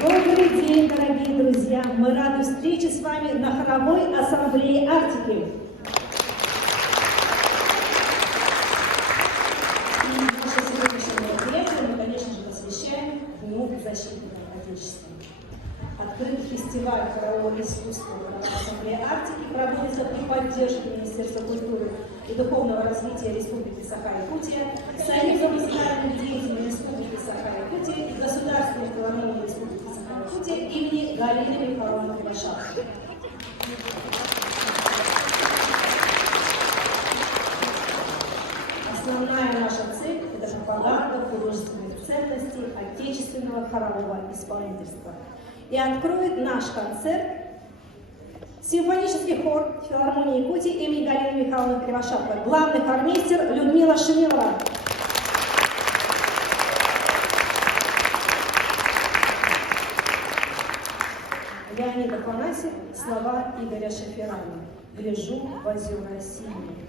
Добрый день, дорогие друзья! Мы рады встрече с вами на хоровой ассамблее Арктики. И наше сегодняшнее мероприятие мы, конечно же, посвящаем Дню защитников Отечества. Открытый фестиваль хорового искусства хоровой ассамблеи Арктики проводится при поддержке Министерства культуры и духовного развития Республики Саха-Якутия, Союза музыкальных деятелей Республики Саха-Якутия и Государственной филармонии Республики Саха-Якутия имени Галины Михайловны Кривошапки. Основная наша цель – это пропаганда художественных ценностей отечественного хорового исполнительства. И откроет наш концерт симфонический хор филармонии Якутии имени Галины Михайловны Кривошапки, главный хормейстер Людмила Шумилова. Леонид Афанасьев, слова Игоря Шеферана. Гляжу в озера синие.